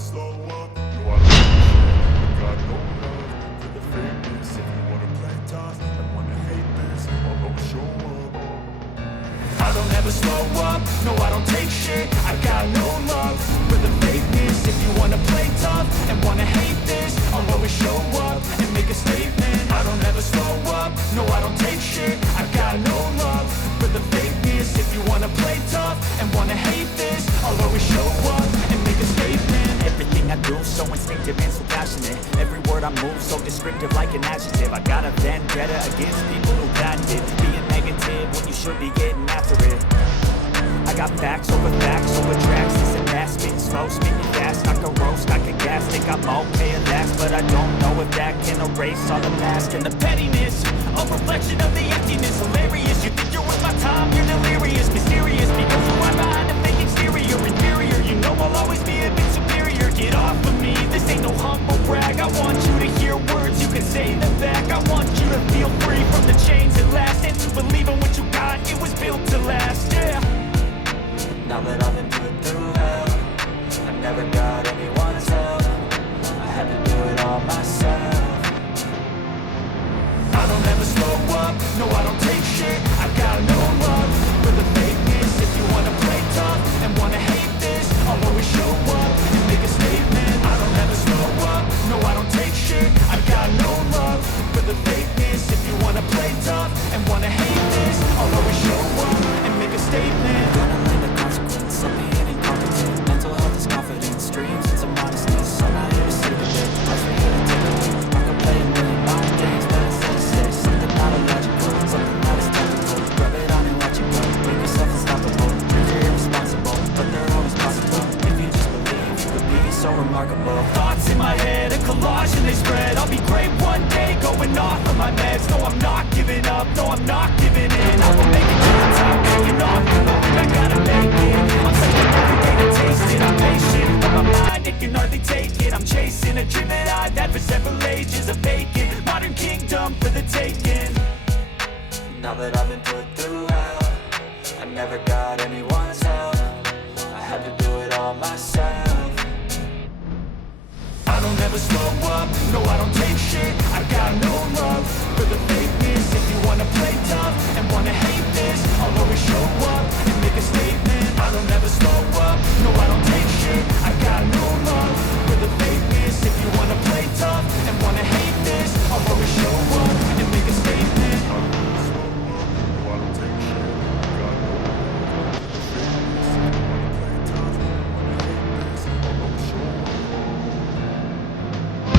slow up, no I don't I got no love for the fakeness. If you wanna play tough and wanna hate this, I'll always show up. I don't ever slow up, no I don't take shit. I got no love for the fakeness. If you wanna play tough and wanna hate this, I'll always show up and make a statement. I don't ever slow up, no I don't take shit. I got no love for the fakeness. If you wanna play tough and wanna hate this, I'll always show up and make a statement. Everything I do, so instinctive and so passionate. Every word I move, so descriptive like an adjective. I got a vendetta against people who patented being negative when you should be getting after it. I got facts over tracks. This and that, spitting slow, spitting fast. I can roast, I can gas, think I'm okay at last, but I don't know if that can erase all the mask and the pettiness. A reflection of the emptiness, hilarious. You think you're worth my time, you're delirious, mysterious, because you are behind a fake exterior, inferior. You know I'll always be a bit superior. Get off of me, this ain't no humble brag. I want you to hear words, you can say them back. I want you to feel free from the chains at last, and to believe in what you got, it was built to last, yeah. Now that I've been put through hell, I never got anyone's help. I had to do it all myself. I don't ever slow up, no I don't take shit. I got no love for the fakeness. If you wanna play tough and wanna hate this, I'll always show up and make a statement. I don't ever slow up, no I don't take shit. I got no love for the fakeness. If you wanna play tough and wanna hate this, I'll always show up and make a statement. Gonna learn the consequence of being incompetent. Mental health is confidence, dreams and some modestness. I'm not here to save the day, that's for you to take a look. I could play a million mind games, but instead I say something not illogical, something that is technical. Rub it on and let you go, make yourself unstoppable. Dreams are irresponsible, but they're always possible. If you just believe, you could be so remarkable. Thoughts in my head, a collage and they spread. I'll be great one day, going off of my meds. No, I'm not giving up, no, I'm not giving in. I will make it to the top, taking off the road, I gotta make it. I'm taking every day to taste it, I'm patient, but my mind, it can hardly take it. I'm chasing a dream that I've had for several ages, a vacant modern kingdom for the taking. Now that I've been put through hell, I never got anyone's help. I had to do it all myself. I don't ever slow up, no I don't take shit. I got no love for the fakeness. If you wanna play tough and wanna hate this, I'll always show up and make a statement. I don't ever slow up, no I don't take